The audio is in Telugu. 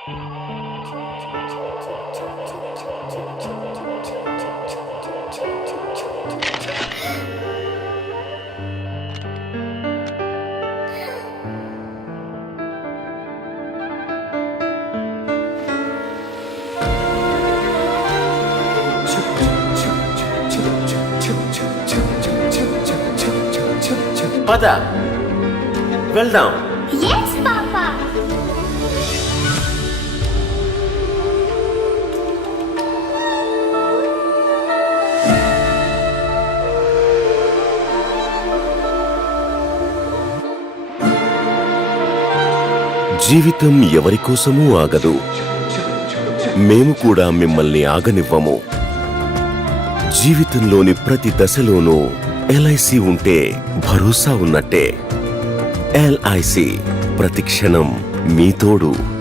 పద వెళ్దాం. Yes, Papa. జీవితం ఎవరికోసమూ ఆగదు. మేము కూడా మిమ్మల్ని ఆగనివ్వము. జీవితంలోని ప్రతి దశలోనూ ఎల్ఐసి ఉంటే భరోసా ఉన్నట్టే. ఎల్ఐసి ప్రతి క్షణం మీ తోడు.